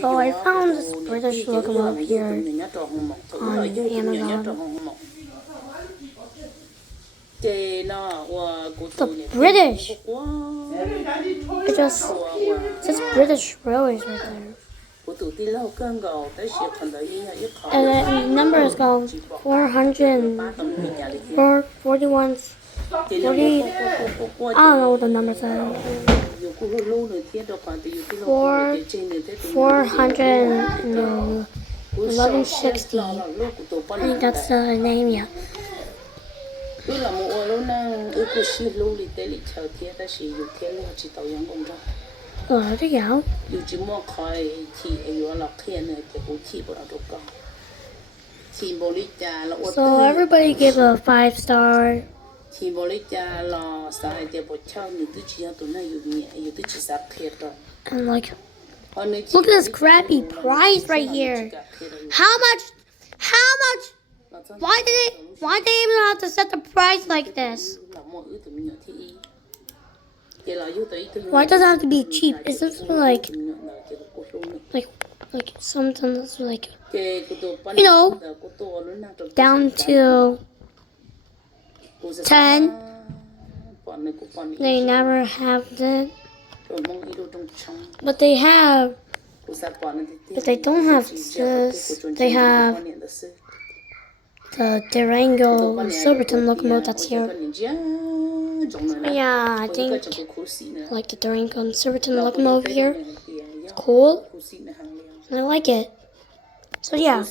So I found this British locomotive here on Amazon. The British! It just says British Railways right there. And the number is called 41, 40, I don't know what the number says. 1160. I think that's the name, yeah. There you go. So everybody give a 5-star. And like, look at this crappy price right here. How much? Why did they even have to set the price like this? Why does it have to be cheap? Is this like something that's like, down to 10? They never have that. But they have. But they don't have this. They have the Durango and Silverton locomotive that's here. Yeah, I think like the Durango and Silverton locomotive here. It's cool. And I like it. So yeah.